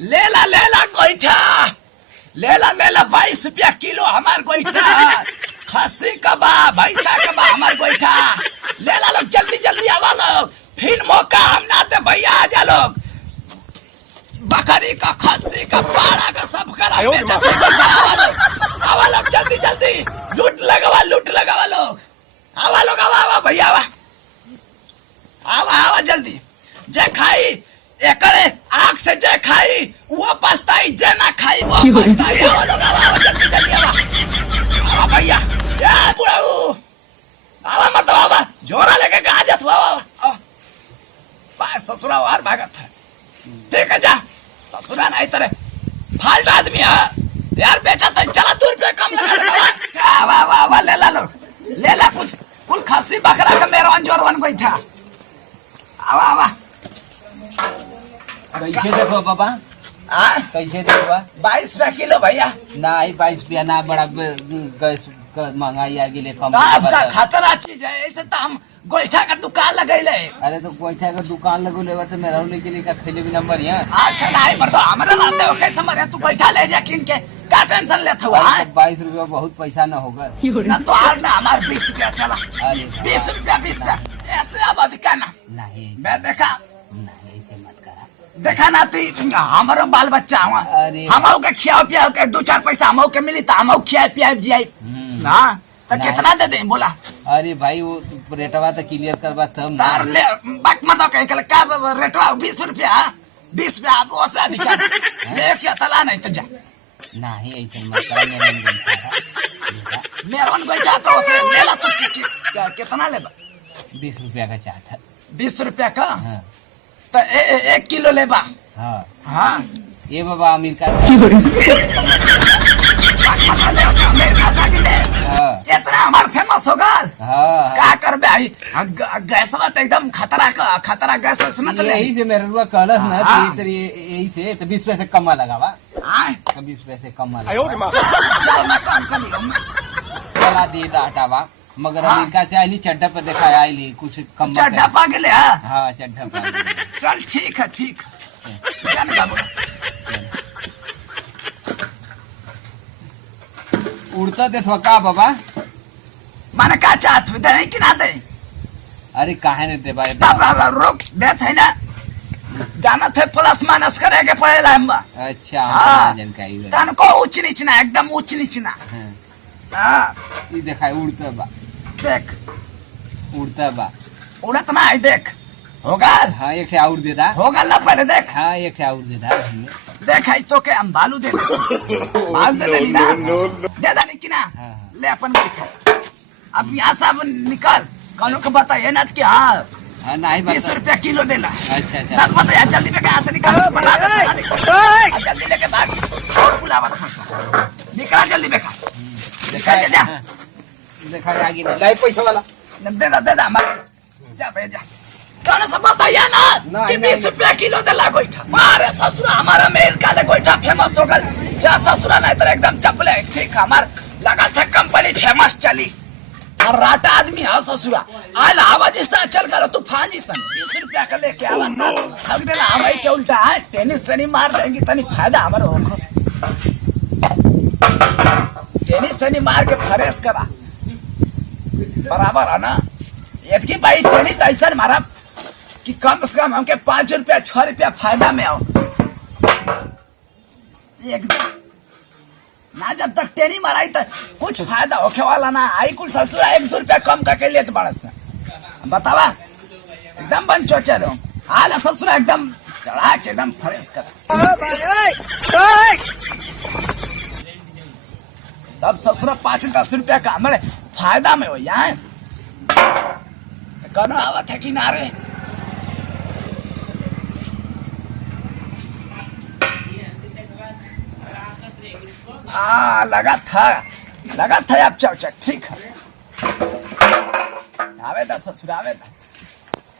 ले ला गोईठा, ले ला 22 रुपया किलो हमार गोईठा। खस्सी का बा, भैंसा का बा हमार गोईठा। ले ला लोग, जल्दी जल्दी आवा लोग, फिर मौका हम ना दे भैया, आ जा लोग। बकरी का, खस्सी का, पाड़ा का सब करा बेचत है गोईठा। आवा लोग जल्दी जल्दी, लूट लगावा लोग। आवा लोग, आवा भैया आवा जल्दी। जे खाई एकरे आँख से जे खाई वो पछताई, जे ना खाई वो पछताई। आवा लोग, आवा जल्दी जल्दी आवा भैया। ए बुढ़ाऊ आवा, मतलब आवा, झोरा लेके कहाँ जात हुआ? आवा बाहर ससुरा बाहर भागत है। ठीक है जा, ससुरा नहीं तेरे फालतू आदमी है यार, बेचा तो चला 2 रुपये कम लगा। आवा ले ला लोग, ले ला कुछ कुल खस्सी बकरा का मेहरबान जोरवन बैठा। आवा कैसे देखो बाबा? कैसे देखो? 22 रुपया किलो भैया। नहीं 22 रुपया ना, बड़ा महंगाई आ गई। कम आपका खतरा चीज है, ऐसे तो हम गोईठा का दुकान लगैले। अरे तो गोईठा का दुकान लगो तो मेरा लेके लेकर खेले भी नंबर है। अच्छा नहीं मर तो हमारे लाते हो कैसे मरे? तू गोईठा ले जा किन के, क्या टेंशन लेते हुआ? 22 रुपया बहुत पैसा न होगा ना तो और ना, हमारे 20 रुपया चला। 20 रुपया ऐसे अब अधिका ना। नहीं मैं देखा नहीं, ऐसे मत करा। देखा ना ती हमारो बाल बच्चा हुआ, हम के खिया पिया के 2-4 पैसा हम के मिली तो हम खिया पिया जाए ना। तो कितना दे दे बोला? अरे भाई वो रेटवा तो क्लियर करवा तब तार ले बात मत कह के का रेटवा 20 रुपया 20 रुपया अब ओसे अधिका ले के तला नहीं तो जा। नहीं ऐसे मत करा, मेरवन गोईठा तो ओसे ले ला। तो कितना लेबा? 20 रुपया का चाहता। 20 रुपया का? हाँ। तो 1 किलो लेबा? हाँ हाँ ये बाबा अमीर का अमेरिका से ले इतना हमार फेमस होगा। क्या कर भाई, गैस तो एकदम खतरा गैस सुना तो यही से मेरे रुआ कलस ना, यही से तो 20 पैसे कम लगावा। 20 पैसे कम चला दे हटावा। मगर अमेरिका से आईली चड्डा पे देखा आईली कुछ कम चड्डा पा गेले। हाँ चड्डा पा गेले। चल ठीक है ठीक उड़ता देखो का बाबा? माने का चाहत दे कि ना दे? अरे काहे नहीं दे भाई? रोक देत है ना, जाना थे प्लस माइनस करे के पड़ेला हम। अच्छा हाँ जानकारी तन को ऊंच नीच ना, एकदम ऊंच नीच ना। हाँ ये देखा उड़ता बा, देख उड़ता बा, उड़त ना है देख। होगा हाँ एक से और दे दा, होगा ना पहले देख। हाँ एक से और दे दा। देख है तो के हम बालू दे बालू दे देनी ना, दे देनी कि ना। ले अपन बैठा, अब यहाँ से अब निकल, कौन को बताइए ना कि हाँ नहीं 20 रुपया किलो देना। अच्छा बताया जल्दी में कहाँ से निकाल बना दे, जल्दी लेके भाग और बुलावत फंसा निकला जल्दी में खा जा देखा आगे लाई पैसा वाला दे दा हमारे जा भेजा। कौन सा बताया ना कि 20 रुपया किलो दे ला गोईठा। मारे ससुरा हमारा अमेरिका ले गोईठा फेमस हो गल। क्या ससुरा नहीं तो एकदम चपले ठीक। हमार लगा था कंपनी फेमस चली और राटा आदमी है ससुरा। आल हवा जिस तरह चल गया तूफान जी सन 20 रुपया का लेके आवा ठग देला। हम के उल्टा है टेनिस से नहीं मार देंगे तनी फायदा हमारा होगा। टेनिस से नहीं मार के फरेस करा बराबर है ना। यदि भाई टेनिस ऐसा मारा कि कम से कम हमके 5 रुपया 6 रुपया फायदा में आओ एकदम ना। जब तक टेनी माराई तो कुछ फायदा होके वाला ना। आई कुल ससुरा 1-2 रुपया कम करके लिए तो बड़ा सा बतावा एकदम बन चोचे रहो। आला ससुरा एकदम चढ़ा के एकदम फ्रेश कर तब ससुरा 5-10 रुपया का हमारे फायदा में हो। यहाँ कौन आवत है किनारे लगा था आप चौचक ठीक है। आवेदा ससुर आवेदा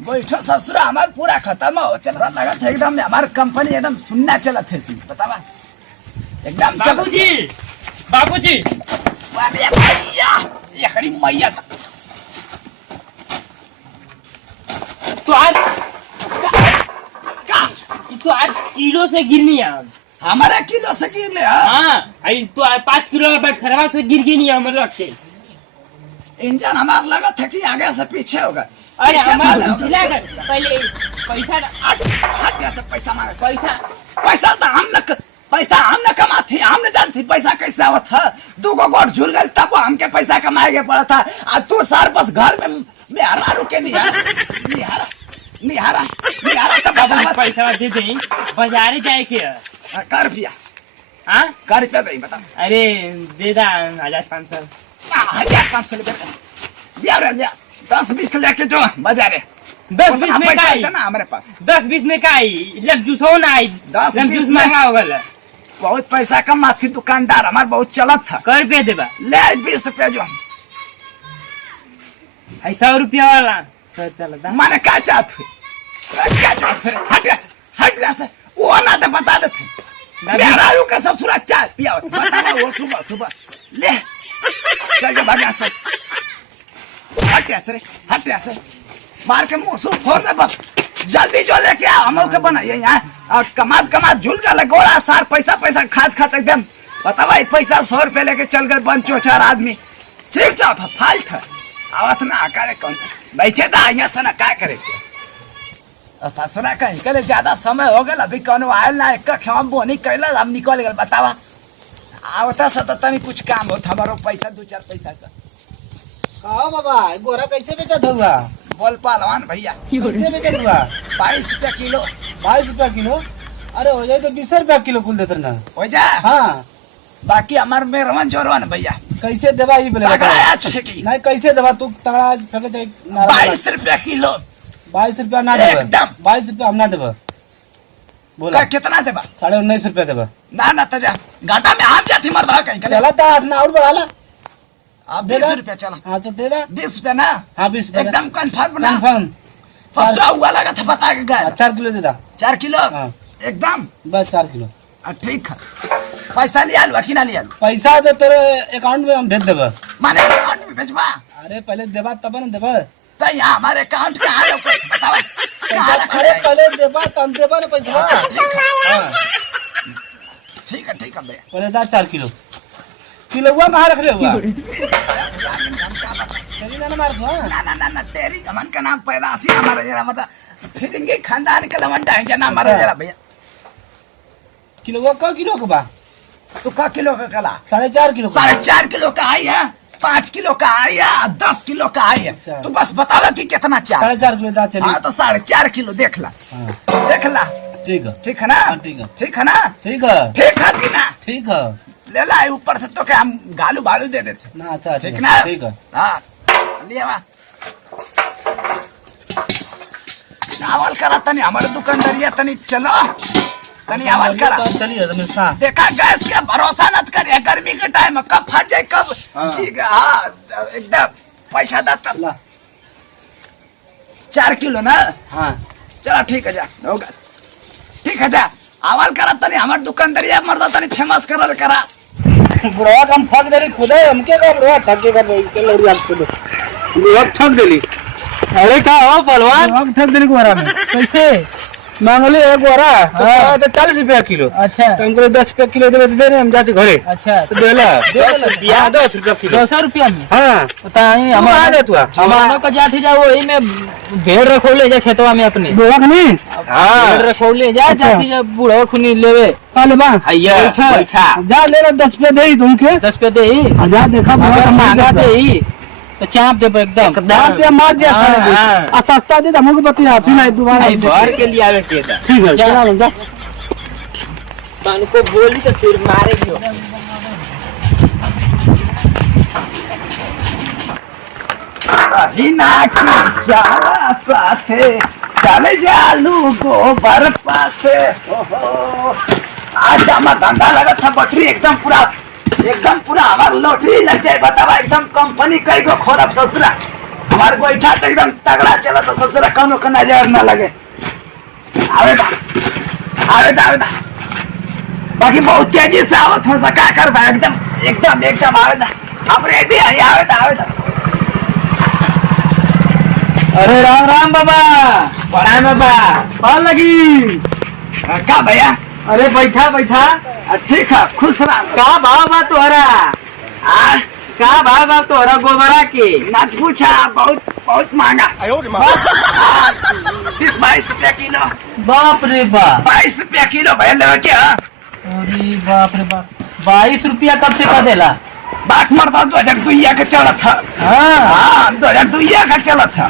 बैठो ससुरा हमार पूरा खत्म हो चल रहा। लगा था एकदम हमार कंपनी एकदम सुनना चला थे बतावा एकदम। बाबूजी अरे भैया ये खड़ी मैया तो आज का तो आज किलो से गिरनी है हम। हमारे किलो से गिर ले हाँ अरे तो 5 किलो का बैठ खरवा से गिर के नहीं है मतलब के। इंजन हमारा लगा था कि आगे से पीछे होगा। अरे पीछे हमारे वाला होगा। जिला का पहले पैसा हट जा से पैसा मांगे। पैसा तो पैसा हम न कमाती, हम न जानती पैसा कैसे आवत है। 2 गोट झूल गए तब हमके पैसा कमाएगे पड़ा था। आ तू सार बस घर में निहारा रुके निहारा तो बता पैसा दे दे बाजारे जाए के कर रुपया। हाँ कर रुपया दे बता। अरे दे दा 1500 1500 लिया रे लिया 10-20 लेके जो बाजारे 10-20 में पैसा का है ना हमारे पास। 10-20 में का लब जूस हो ना 10-20 जूस में। महंगा हो गया। बहुत पैसा कमाती दुकानदार हमारे बहुत चलत था। कर रुपया देबा ले 20 रुपया जो 100 रुपया वाला चलता माने क्या चाहते हट जा से वो ना तो बता देते मेरा रू का ससुरा चाय पिया बतावा वो सुबह ले चल जो भागा से हट जा से मार के मुंह सूख फोड़ दे बस जल्दी जो लेके आ हम के बनाइए यहाँ और कमात झूल का लगोड़ा सार पैसा खात एकदम बतावा पैसा 100 रुपये लेके चल गए बन चोचार आदमी सिर चाप फाल्ट आवत ना करे कौन बैठे था यहाँ से ना क्या करे ससुरा कहीं के ज्यादा समय हो गया अभी कौन आयल ना एक खेम बोनी कैला हम निकल गए बतावा आवता से तनी कुछ काम होता हमारो पैसा 2-4 पैसा का। हाँ बाबा गोरा कैसे बेचत हुआ? बोल पहलवान भैया कैसे बेचत हुआ? 22 रुपया किलो। 22 रुपया किलो? अरे हो जाए तो 20 रुपया किलो कुल देते ना हो जा। हाँ बाकी हमार मेहरबान जोरवन भैया कैसे देवा ये बोले नहीं कैसे देवा तू तगड़ा आज फेंके 22 रुपया किलो। 22 रुपया ना देवा एकदम 22 रुपया हम ना देवा बोला कितना देवा? 19.5 रुपया देवा ना तजा घाटा में हम जाती मर्दा कहीं चला था 8 ना और बढ़ा ला अब 20 रुपया चला। हाँ तो दे दा 20 रुपया ना। हाँ 20 रुपया एकदम कंफर्म ना। कंफर्म ससुरा हुआ लगा था बता के गए 4 किलो दे दा 4 किलो हाँ। एकदम बस 4 किलो ठीक है। पैसा लिया लो कि ना लिया पैसा तो तेरे अकाउंट में हम भेज देबा माने अकाउंट में भेजवा। अरे पहले देबा तब ना देबा तो यहाँ हमारे अकाउंट कहाँ है बतावा कहाँ रखा अरे है? पहले देबा तब देबा ना पैसा हाँ ठीक है भैया पहले दा 4 किलो किलोवा कहाँ रख ले हुआ तेरी ना मार दो ना तेरी जमन का नाम पैदाशी हमारा जरा मतलब फिरिंगी खानदान का लवंडा है जना हमारा जरा भैया। किलोवा का किलो का बा तो का किलो का कला 4.5 किलो का 4.5 किलो का आई है 5 किलो का आई है 10 किलो का आई है। अच्छा। तो बस बतावा कि कितना चाहिए। 4.5 किलो दा चलिए हाँ तो 4.5 किलो देख ला ठीक है ना हाँ, ठीक है ठीक है ना ठीक है ठीक है कि ना ठीक है ले ला ऊपर से तो क्या हम गालू बालू दे देते ना अच्छा ठीक ना ठीक है हाँ लिया आवल करा तनी हमारे दुकानदारिया तनी चलो तनी आवल करा चलिए तो सा देखा गैस के भरोसा मत करिए गर्मी के टाइम में कब फट जाए कब ठीक है हाँ एकदम पैसा दाता ला 4 किलो ना हाँ चलो ठीक है जा होगा ठीक है जा आवल करा तनी हमारे दुकानदारिया मर्दा तनी फेमस करा बुढ़वा हम ठग देली खुदे हमके का बुढ़वा ठग के कर लौरी हम चलो बुढ़वा ठग देली अरे का हो पहलवान हम ठग देली गोरा में कैसे मांगली है गोरा तो 40 रुपया किलो अच्छा तो हमको 10 रुपया किलो देवे दे रहे हम जाते घरे अच्छा तो देला 10 रुपया किलो 200 रुपया में हाँ बताए आ हमारा जा तू हमारा को जाते जाओ वही में भेड़ रखो ले जा खेतवा में अपने बुढ़वा खनी भेड़ रखो ले जा जाती जा बूढ़ा खुनी लेवे पहले बा बैठा जा ले ला 10 रुपया दे तुमके 10 पे दे जा देखा अगर महंगा दे तो चाप दे एकदम दाम दे मार दिया आ सस्ता दे हमको बतिया फिर नहीं दोबारा भर के लिए आवे के दा ठीक है चला जा तन को बोली तो फिर मारेगी हिना की जाला साथे चले जालू गोबर पासे आज हमारा धंधा लगा था बटरी एकदम पूरा हमारा लॉटरी लग जाए बतावा एकदम कंपनी कई गो खोलब ससुरा हमारे बैठा तो एकदम तगड़ा चला तो ससुरा कौनो का नजर न लगे आवेदा बाकी बहुत तेजी से आवत हो सका कर भाई एकदम आवेदा हम रेडी है आवेदा अरे राम राम बाबा प्रणाम बाबा पाल लगी का भैया? अरे बैठा बैठा। ठीक है, खुश रह। का भाव बा तोहरा? आ का भाव बा तोहरा गोबरा के? मत पूछा, बहुत बहुत महंगा। 20-22 रुपया किलो। बाप रे बाप। 22 रुपया किलो भैया, लेवे क्या? अरे बाप रे बाप, 22 रुपया कब से का देला? बात मरता 2002 का चला था। हाँ 2002 का चला था।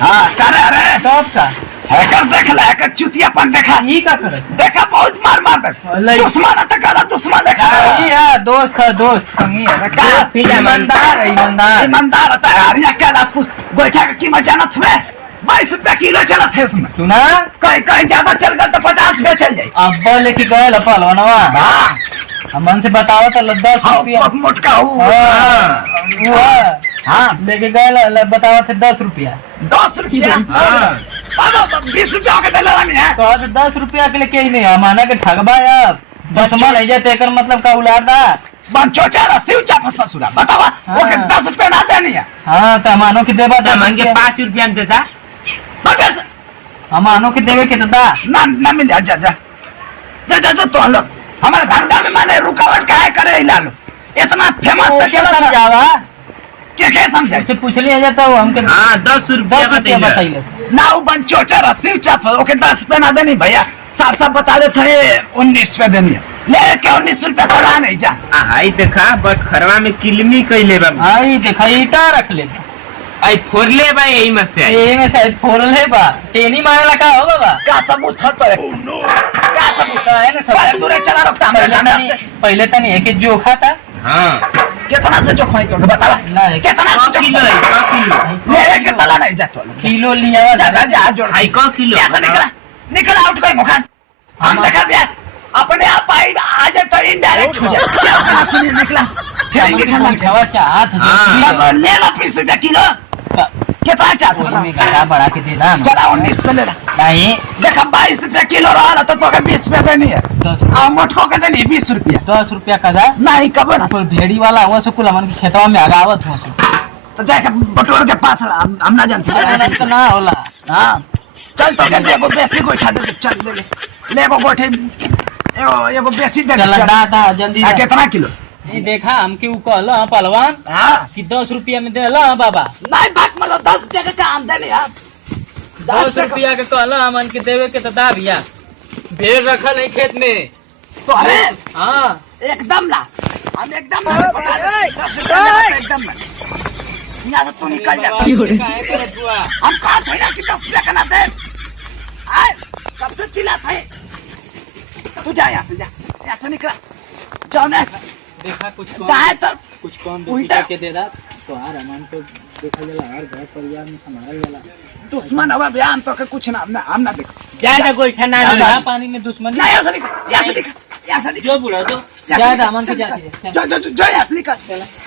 हाँ करे अरे तब का हैकर देख ला, हैकर चुतियापन देखा। ई का करे? देखा बहुत मार मार देख। दुश्मन तक करा, दुश्मन देखा। ई है दोस्त है, दोस्त संगी है। दोस्त ही ईमानदार है, ईमानदार। ईमानदार होता है। हरिया कैलाश पूछ गोईठा का कीमत जानत हुए 22 रुपया किलो चला थे इसमें। सुना कहीं कहीं ज्यादा चल गल तो 50 रुपया चल जाये। अब्बा लेके गए पहलवानवा। हाँ मन से बताओ तो 10 रुपया। मोटका हूँ। हाँ लेके गए, बताओ थे 10 रुपया। 10 रुपया? 20 रुपया के दिला नहीं है तो 10 रुपया के लेके ही नहीं है, माना के ठगबा यार। दुश्मन है जाते एकर मतलब का उलादा। बंचोचा रस्सी ऊंचा फंसा सुना बतावा। ओके 10 रुपया ना देनी है। हाँ तो मानो की देवा दे, मन के 5 रुपया में देता। हम मानो की देवे के दादा ना ना मिल जा जा जा जा जा तो लोग हमारे धंधा में माने रुकावट काहे करे इला लो। इतना फेमस तो चला समझावा के समझे? से पूछ लिया जाता है हमके। हाँ 10 रुपया बताइए ना वो बंचोचा रस्सी ऊंचा ओके 10 रुपया ना देनी भैया। साफ साफ बता देते 19 रुपया देनी है। ले के 19 रुपया तो ला नहीं जा। हाई देखा बट खरवा में किलमी कैले बा। आई देखा ईटा रख ले। आई फोड़ले बा यही में से। यही में से फोड़ले बा। टेनी मारेला का हो बाबा? का सबूत है तो का सबूत है ना? पहले दूर चला रोकता हमें। पहले तो नहीं है कि जोखा था। हाँ कितना से जोखाई तो बता कितना से किलो है? किलो मेरे के तला नहीं जातो। किलो लिया जा जा जोड़। आई को किलो कैसा निकला? निकला आउट कोई मुखान। हम देखा भैया अपने आप आई आज तो इनडायरेक्ट हो जाए। क्या अपना सुनिए निकला फिर के खाना खावा चाहत हाँ ले लो 20 रुपया किलो। कितना चाहते हो? में गाड़ा बढ़ा के दे ना। चला 19 पे ले ला। नहीं देखा 22 रुपया किलो रहा तो तो 20 रुपया देनी है। 10 मोटो के देनी 20 रुपया। 10 रुपया का जा नहीं कब ना तो भेड़ी वाला वो से कुल हमन के खेतवा में आगावत हो सो तो जाके बटोर के पास हम ना जानते तो ना होला। हाँ चल तो एगो बेसी गोइठा दे चल ले ले एगो गोठे एगो बेसी दे चल दा जल्दी। कितना किलो? नहीं देखा हमके उ कहला पहलवान कि 10 रुपया में देला बाबा। नहीं बात मतलब 10 रुपया का काम देने यार। 10 रुपया के कहला हमन के देवे के तो दा भैया। भेड़ रखल है खेत में तो अरे हाँ एकदम ला हम एकदम बता दे 10 रुपया एकदम यहाँ से तू निकल जा। हम कहा थे ना कि 10 रुपया का ना दे। आए कब से चिल्लाते हैं? तू जा यहाँ से, जा यहाँ से निकला जाओ ना। देखा कुछ कम उल्टा के दे दा तो हर अमान को देखा जाला, हर घर परिवार में संभाल जाला। दुश्मन हवा बयान तो के कुछ ना हम ना देखो। ज्यादा कोई ठंडा जा पानी में दुश्मनी ना यहाँ से निकल, यहाँ से निकल, यहाँ से निकल। जो बुढ़ा तो ज्यादा अमन से जाती है। जो यहाँ से निकल,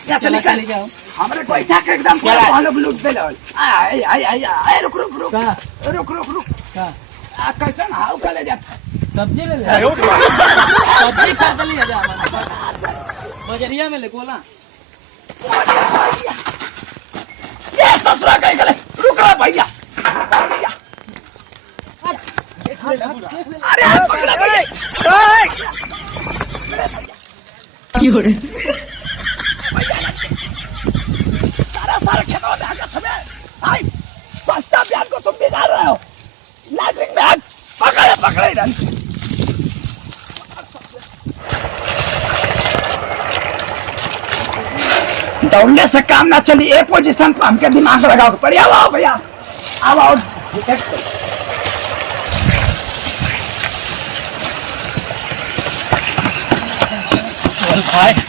यहाँ से निकल। जाओ हमारे गोईठा के एकदम पूरा हम लोग लूट दे ले। आए आए आए आए रुक रुक रुक रुक रुक रुक। कैसा ना हाउ का ले जाता सब्जी ले सब्जी खरीद लिया जा बजरिया में ले बोला। ये ससुरा कहीं गले रुक रहा भैया भैया। अरे पकड़ा भैया सारा खेतों में आगे समय आई बस्ता बयान को तुम बिगाड़ रहे हो। लैट्रिन में आग पकड़े ही रन दौड़ने से काम ना चली। ए पोजीशन पर हमके दिमाग लगाओ पड़ी। आओ भैया आओ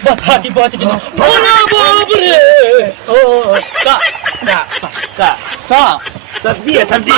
बच्चा की बच गई। बाप रे ओ का सब्जी है सब्जी।